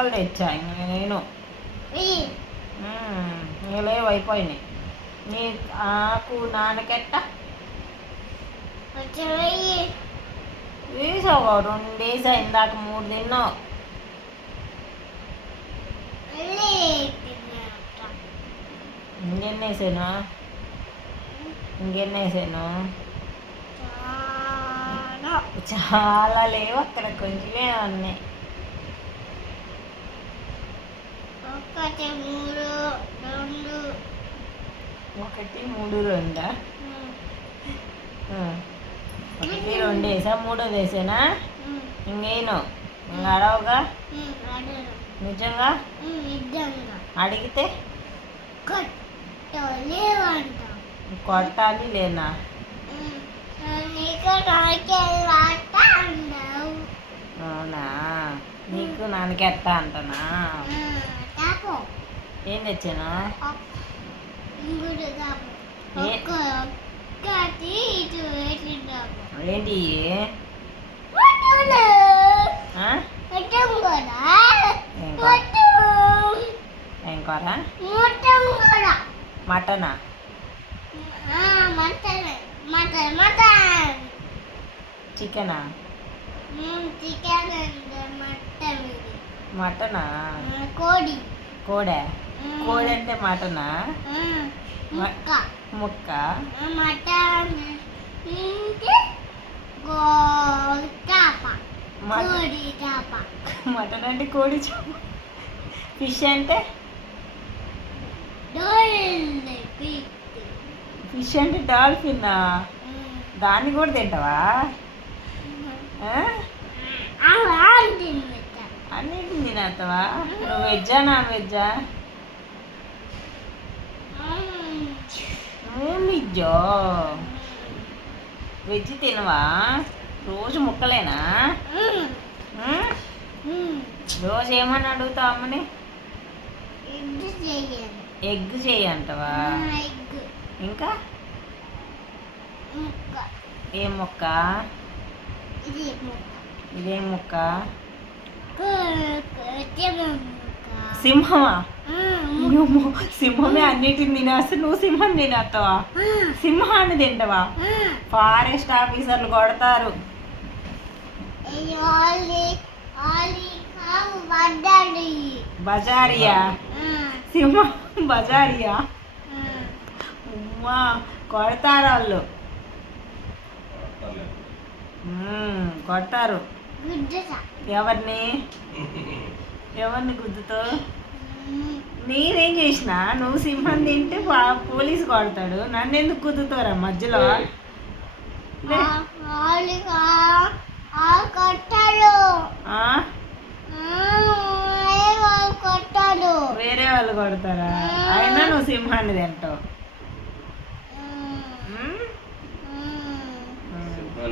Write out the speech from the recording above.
మొక్కలు తెచ్చా ఇంక నేను ఇంక లేవు అయిపోయినాయి. నీ ఆకు నానకెట్ట వేసావు 2 వేసా, ఇందాక 3 తిన్నావు. ఇంకెన్ని వేసాను? చాలా లేవు, అక్కడ కొంచెమే ఉన్నాయి. 1, 3, 2 1, 2 వేసా, 3వది వేసానా? ఇంకేను ఇంకా అడవుగా నిజంగా అడిగితే కొట్టాలి లేనా? అవునా, నీకు నాన్నకెట్టా అంటనా? ఏం తెచ్చాను? ఏంటి ఏం కూర? మటనా? చికెనా? మటనా? కోడి అంటే మటనా? ముక్క మటన్ అంటే కోడి చేప. ఫిష్ అంటే డాల్ఫిన్నా? దాన్ని కూడా తింటావా? అన్నిటిని తినేస్తావా? నువ్వు వెజ్జా నాన్ వెజ్జా? ఏమిజ్జో వెజ్ తినవా? రోజు ముక్కలేనా? రోజు ఏమని అడుగుతావు అమ్మని? ఎగ్ చెయ్యంటావా? ఇంకా ఏం ముక్క? ఇదేం ముక్క? సింహమా? సింహమే అన్నిటిని తినేస్తే నువ్వు సింహం తినేస్తావా? సింహాన్ని తింటావా? ఫారెస్ట్ ఆఫీసర్లు కొడతారు. బజారియా? సింహం బజారియా? ఉమ్మా, కొడతారు వాళ్ళు, కొడతారు. ఎవరిని గుద్దుతో? నేనేం చేసిన? నువ్వు సింహం తింటే పోలీసు కొడతాడు, నన్ను ఎందుకు గుద్దుతారా మధ్యలో? వేరే వాళ్ళు కొడతారా? అయినా నువ్వు సింహాన్ని తింటావు.